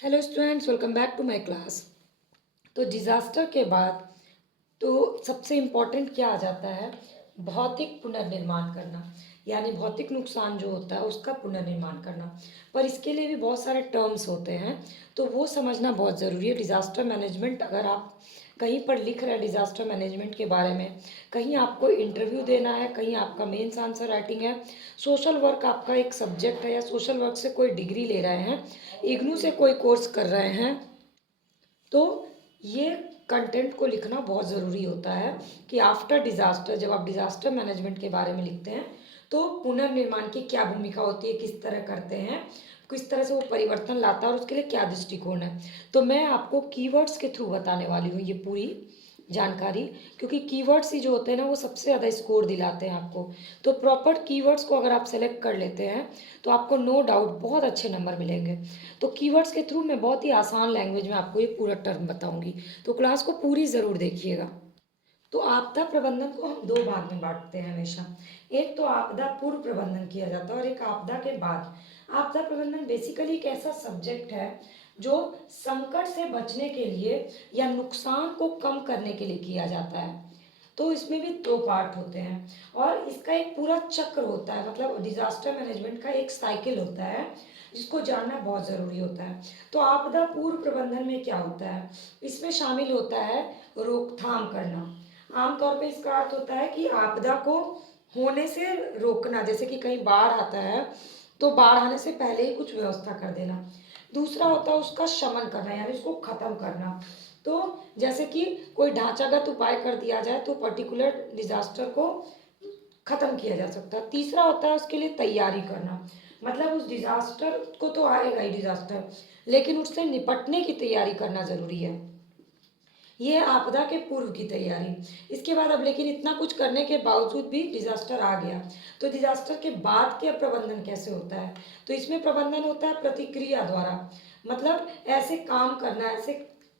Hello students, welcome back to my class. तो disaster के बाद तो सबसे इम्पोर्टेंट क्या आ जाता है? भौतिक पुनर्निर्माण करना, यानी भौतिक नुकसान जो होता है उसका पुनर्निर्माण करना। पर इसके लिए भी बहुत सारे टर्म्स होते हैं, तो वो समझना बहुत ज़रूरी है। डिज़ास्टर मैनेजमेंट अगर आप कहीं पर लिख रहे हैं डिज़ास्टर मैनेजमेंट के बारे में, कहीं आपको इंटरव्यू देना है, कहीं आपका मेंस आंसर राइटिंग है, सोशल वर्क आपका एक सब्जेक्ट है, या सोशल वर्क से कोई डिग्री ले रहे हैं, इग्नू से कोई कोर्स कर रहे हैं, तो ये कंटेंट को लिखना बहुत ज़रूरी होता है कि आफ्टर डिज़ास्टर, जब आप डिज़ास्टर मैनेजमेंट के बारे में लिखते हैं तो पुनर्निर्माण की क्या भूमिका होती है, किस तरह करते हैं, किस तरह से वो परिवर्तन लाता है और उसके लिए क्या दृष्टिकोण है। तो मैं आपको कीवर्ड्स के थ्रू बताने वाली हूँ ये पूरी जानकारी, क्योंकि कीवर्ड्स ही जो होते हैं ना वो सबसे ज़्यादा स्कोर दिलाते हैं आपको। तो प्रॉपर कीवर्ड्स को अगर आप सेलेक्ट कर लेते हैं तो आपको नो डाउट बहुत अच्छे नंबर मिलेंगे। तो कीवर्ड्स के थ्रू मैं बहुत ही आसान लैंग्वेज में आपको ये पूरा टर्म बताऊंगी, तो क्लास को पूरी ज़रूर देखिएगा। तो आपदा प्रबंधन को हम दो भाग में बांटते हैं हमेशा। एक तो आपदा पूर्व प्रबंधन किया जाता है और एक आपदा के बाद। आपदा प्रबंधन बेसिकली एक ऐसा सब्जेक्ट है जो संकट से बचने के लिए या नुकसान को कम करने के लिए किया जाता है। तो इसमें भी दो पार्ट होते हैं और इसका एक पूरा चक्र होता है, मतलब डिजास्टर मैनेजमेंट का एक साइकिल होता है जिसको जानना बहुत ज़रूरी होता है। तो आपदा पूर्व प्रबंधन में क्या होता है? इसमें शामिल होता है रोकथाम करना। आमतौर पे इसका अर्थ होता है कि आपदा को होने से रोकना, जैसे कि कहीं बाढ़ आता है तो बाढ़ आने से पहले ही कुछ व्यवस्था कर देना। दूसरा होता है उसका शमन करना, यानी उसको खत्म करना। तो जैसे कि कोई ढांचागत उपाय कर दिया जाए तो पर्टिकुलर डिजास्टर को खत्म किया जा सकता है। तीसरा होता है उसके लिए तैयारी करना, मतलब उस डिजास्टर को तो आएगा ही डिजास्टर, लेकिन उससे निपटने की तैयारी करना जरूरी है। ये आपदा के पूर्व की तैयारी। इसके बाद अब लेकिन इतना कुछ करने के बावजूद भी डिजास्टर आ गया, तो डिजास्टर के बाद के प्रबंधन कैसे होता है? तो इसमें प्रबंधन होता है प्रतिक्रिया द्वारा, मतलब ऐसे काम करना, ऐसे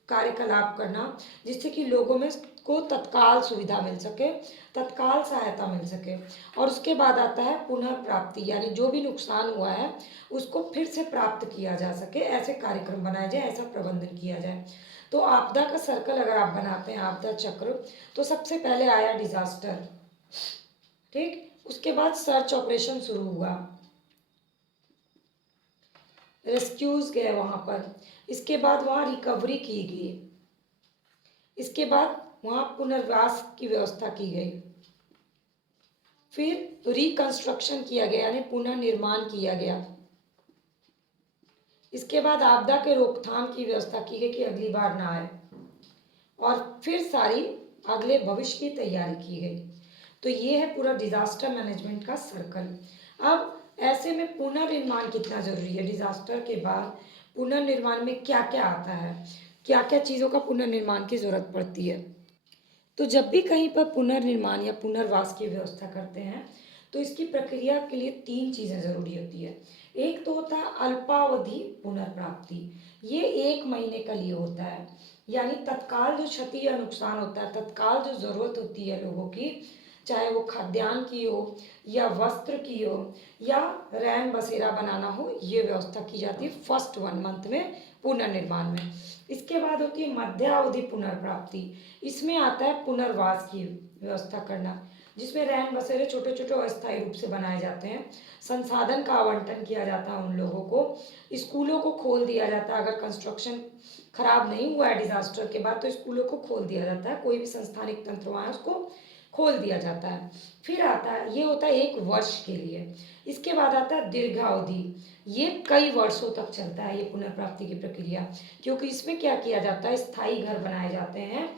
कार्यकलाप करना जिससे कि लोगों में को तत्काल सुविधा मिल सके, तत्काल सहायता मिल सके। और उसके बाद आता है पुनः प्राप्ति, यानी जो भी नुकसान हुआ है उसको फिर से प्राप्त किया जा सके, ऐसे कार्यक्रम बनाए जाए, ऐसा प्रबंधन किया जाए। तो आपदा का सर्कल अगर आप बनाते हैं, आपदा चक्र, तो सबसे पहले आया डिजास्टर, ठीक। उसके बाद सर्च ऑपरेशन शुरू हुआ, रेस्क्यूज गए वहां पर। इसके बाद वहां रिकवरी की गई। इसके बाद वहां पुनर्वास की व्यवस्था की गई। फिर रिकंस्ट्रक्शन किया गया, यानी पुनर्निर्माण किया गया। इसके बाद आपदा के रोकथाम की व्यवस्था की गई कि अगली बार ना आए, और फिर सारी अगले भविष्य की तैयारी की गई। तो ये है पूरा डिजास्टर मैनेजमेंट का सर्कल। अब ऐसे में पुनर्निर्माण कितना जरूरी है? डिजास्टर के बाद पुनर्निर्माण में क्या क्या आता है, क्या क्या चीज़ों का पुनर्निर्माण की जरूरत पड़ती है? तो जब भी कहीं पर पुनर्निर्माण या पुनर्वास की व्यवस्था करते हैं तो इसकी प्रक्रिया के लिए तीन चीज़ें ज़रूरी होती है। एक तो होता है अल्पावधि पुनर्प्राप्ति, ये 1 महीने का लिए होता है, यानी तत्काल जो क्षति या नुकसान होता है, तत्काल जो ज़रूरत होती है लोगों की, चाहे वो खाद्यान्न की हो या वस्त्र की हो या रैन बसेरा बनाना हो, ये व्यवस्था की जाती है फर्स्ट 1 मंथ में पुनर्निर्माण में। इसके बाद होती है मध्यावधि पुनर्प्राप्ति। इसमें आता है पुनर्वास की व्यवस्था करना, जिसमें रैन बसेरे छोटे छोटे अस्थायी रूप से बनाए जाते हैं, संसाधन का आवंटन किया जाता है उन लोगों को, स्कूलों को खोल दिया जाता है। अगर कंस्ट्रक्शन खराब नहीं हुआ है डिजास्टर के बाद तो स्कूलों को खोल दिया जाता है, कोई भी संस्थानिक तंत्र वहाँ है उसको खोल दिया जाता है। फिर आता है, ये होता है 1 वर्ष के लिए। इसके बाद आता है दीर्घावधि, ये कई वर्षों तक चलता है ये पुनर्प्राप्ति की प्रक्रिया, क्योंकि इसमें क्या किया जाता है, स्थायी घर बनाए जाते हैं,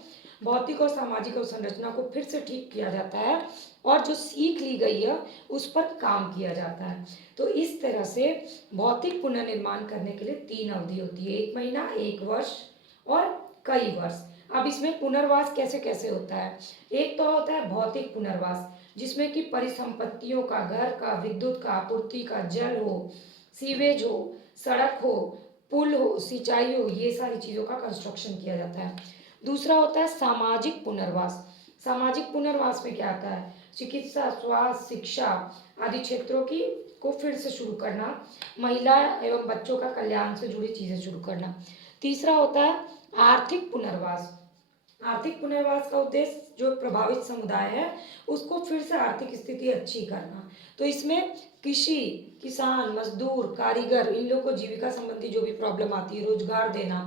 भौतिक और सामाजिक अवसंरचना को फिर से ठीक किया जाता है और जो सीख ली गई है उस पर काम किया जाता है। तो इस तरह से भौतिक पुनर्निर्माण करने के लिए 3 अवधि होती है, 1 महीना, 1 वर्ष और कई वर्ष। अब इसमें पुनर्वास कैसे कैसे होता है? एक तो होता है भौतिक पुनर्वास, जिसमें कि परिसंपत्तियों का, घर का, विद्युत का, आपूर्ति का, जल हो, सीवेज हो, सड़क हो, पुल हो, सिंचाई हो, ये सारी चीज़ों का कंस्ट्रक्शन किया जाता है। दूसरा होता है सामाजिक पुनर्वास। सामाजिक पुनर्वास में क्या आता है? चिकित्सा, स्वास्थ्य, शिक्षा आदि क्षेत्रों की को फिर से शुरू करना, महिला एवं बच्चों का कल्याण से जुड़ी चीज़ें शुरू करना। तीसरा होता है आर्थिक पुनर्वास। आर्थिक पुनर्वास का उद्देश्य जो प्रभावित समुदाय है उसको फिर से आर्थिक स्थिति अच्छी करना। तो इसमें कृषि, किसान, मजदूर, कारीगर, इन लोगों को जीविका संबंधी जो भी प्रॉब्लम आती है, रोजगार देना,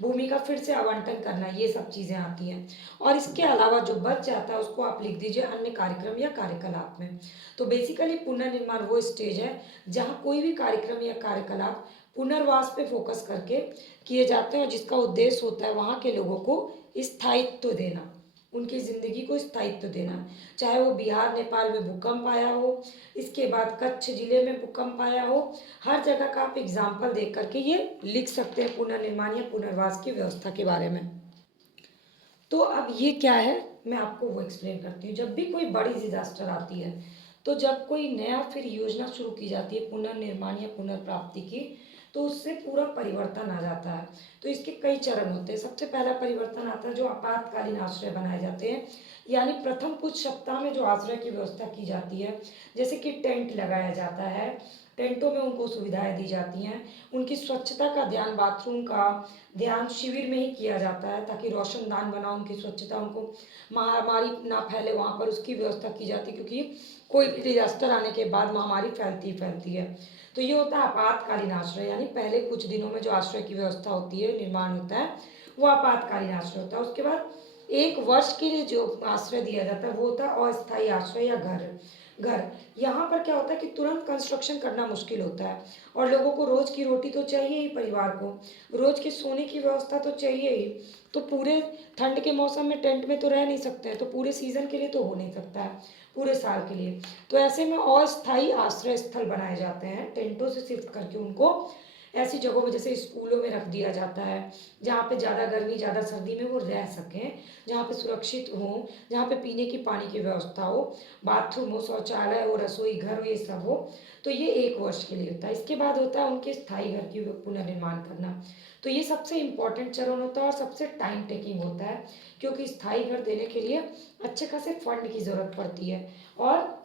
भूमि का फिर से आवंटन करना, ये सब चीज़ें आती हैं। और इसके अलावा जो बच जाता है उसको आप लिख दीजिए अन्य कार्यक्रम या कार्यकलाप में। तो बेसिकली पुनर्निर्माण वो स्टेज है जहाँ कोई भी कार्यक्रम या कार्यकलाप पुनर्वास पे फोकस करके किए जाते हैं और जिसका उद्देश्य होता है वहाँ के लोगों को स्थायित्व देना, उनकी ज़िंदगी को स्थायित्व देना। चाहे वो बिहार नेपाल में भूकंप आया हो, इसके बाद कच्छ जिले में भूकंप आया हो, हर जगह का आप एग्जाम्पल देख करके ये लिख सकते हैं पुनर्निर्माण या पुनर्वास की व्यवस्था के बारे में। तो अब ये क्या है मैं आपको वो एक्सप्लेन करती हूँ। जब भी कोई बड़ी डिजास्टर आती है तो जब कोई नया फिर योजना शुरू की जाती है पुनर्निर्माण या पुनर्प्राप्ति की, तो उससे पूरा परिवर्तन आ जाता है। तो इसके कई चरण होते हैं। सबसे पहला परिवर्तन आता है जो आपातकालीन आश्रय बनाए जाते हैं, यानी प्रथम कुछ सप्ताह में जो आश्रय की व्यवस्था की जाती है, जैसे कि टेंट लगाया जाता है, टेंटों में उनको सुविधाएं दी जाती हैं, उनकी स्वच्छता का ध्यान, बाथरूम का ध्यान शिविर में ही किया जाता है ताकि रोशनदान बना, उनकी स्वच्छता, उनको महामारी ना फैले वहाँ पर उसकी व्यवस्था की जाती है, क्योंकि कोई भी डिजास्टर आने के बाद महामारी फैलती फैलती है। तो ये होता है आपातकालीन आश्रय, यानी पहले कुछ दिनों में जो आश्रय की व्यवस्था होती है, निर्माण होता है, वो आपातकालीन आश्रय होता है। उसके बाद 1 वर्ष के लिए जो आश्रय दिया जाता है वो होता है अस्थायी आश्रय या घर। घर यहाँ पर क्या होता है कि तुरंत कंस्ट्रक्शन करना मुश्किल होता है और लोगों को रोज की रोटी तो चाहिए ही, परिवार को रोज के सोने की व्यवस्था तो चाहिए ही। तो पूरे ठंड के मौसम में टेंट में तो रह नहीं सकते हैं, तो पूरे सीजन के लिए तो हो नहीं सकता है, पूरे साल के लिए। तो ऐसे में अस्थायी आश्रय स्थल बनाए जाते हैं, टेंटों से शिफ्ट करके उनको ऐसी जगहों में, जैसे स्कूलों में रख दिया जाता है जहाँ पे ज़्यादा गर्मी ज़्यादा सर्दी में वो रह सकें, जहाँ पे सुरक्षित हो, जहाँ पे पीने की पानी की व्यवस्था हो, बाथरूम हो, शौचालय हो, रसोई घर हो, ये सब हो। तो ये 1 वर्ष के लिए होता है। इसके बाद होता है उनके स्थायी घर की पुनर्निर्माण करना। तो ये सबसे इम्पॉर्टेंट चरण होता है और सबसे टाइम टेकिंग होता है, क्योंकि स्थायी घर देने के लिए अच्छे खासे फंड की ज़रूरत पड़ती है और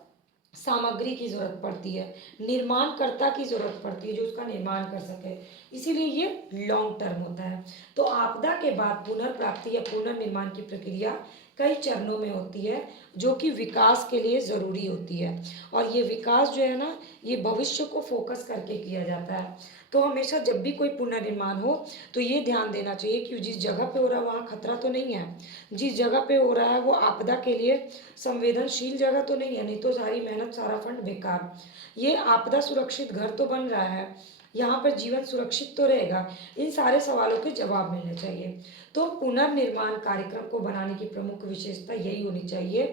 सामग्री की ज़रूरत पड़ती है, निर्माणकर्ता की ज़रूरत पड़ती है जो उसका निर्माण कर सके, इसीलिए ये लॉन्ग टर्म होता है। तो आपदा के बाद पुनर्प्राप्ति या पुनर्निर्माण की प्रक्रिया कई चरणों में होती है जो कि विकास के लिए ज़रूरी होती है। और ये विकास जो है ना, ये भविष्य को फोकस करके किया जाता है। तो हमेशा जब भी कोई पुनर्निर्माण हो तो ये ध्यान देना चाहिए कि जिस जगह पे हो रहा है वहाँ खतरा तो नहीं है, जिस जगह पे हो रहा है वो आपदा के लिए संवेदनशील जगह तो नहीं है, नहीं तो सारी मेहनत सारा फंड बेकार। ये आपदा सुरक्षित घर तो बन रहा है, यहाँ पर जीवन सुरक्षित तो रहेगा, इन सारे सवालों के जवाब मिलने चाहिए। तो पुनर्निर्माण कार्यक्रम को बनाने की प्रमुख विशेषता यही होनी चाहिए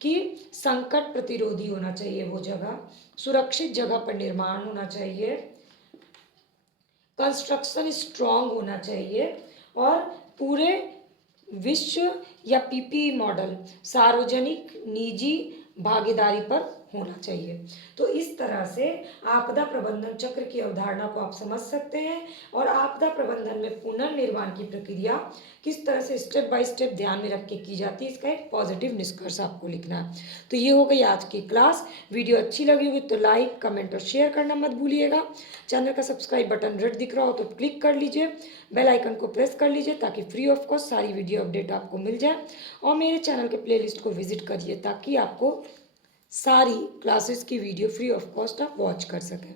कि संकट प्रतिरोधी होना चाहिए वो जगह, सुरक्षित जगह पर निर्माण होना चाहिए, कंस्ट्रक्शन स्ट्रॉन्ग होना चाहिए और पूरे विश्व या पीपीई मॉडल सार्वजनिक निजी भागीदारी पर होना चाहिए। तो इस तरह से आपदा प्रबंधन चक्र की अवधारणा को आप समझ सकते हैं और आपदा प्रबंधन में पुनर्निर्माण की प्रक्रिया किस तरह से स्टेप बाय स्टेप ध्यान में रख के की जाती है, इसका एक पॉजिटिव निष्कर्ष आपको लिखना है। तो ये हो गई आज की क्लास। वीडियो अच्छी लगी होगी तो लाइक, कमेंट और शेयर करना मत भूलिएगा। चैनल का सब्सक्राइब बटन रेड दिख रहा हो तो क्लिक कर लीजिए, बेल आइकन को प्रेस कर लीजिए ताकि फ्री ऑफ कॉस्ट सारी वीडियो अपडेट आपको मिल जाए। और मेरे चैनल के प्लेलिस्ट को विजिट करिए ताकि आपको सारी क्लासेस की वीडियो फ्री ऑफ कॉस्ट आप वॉच कर सकें।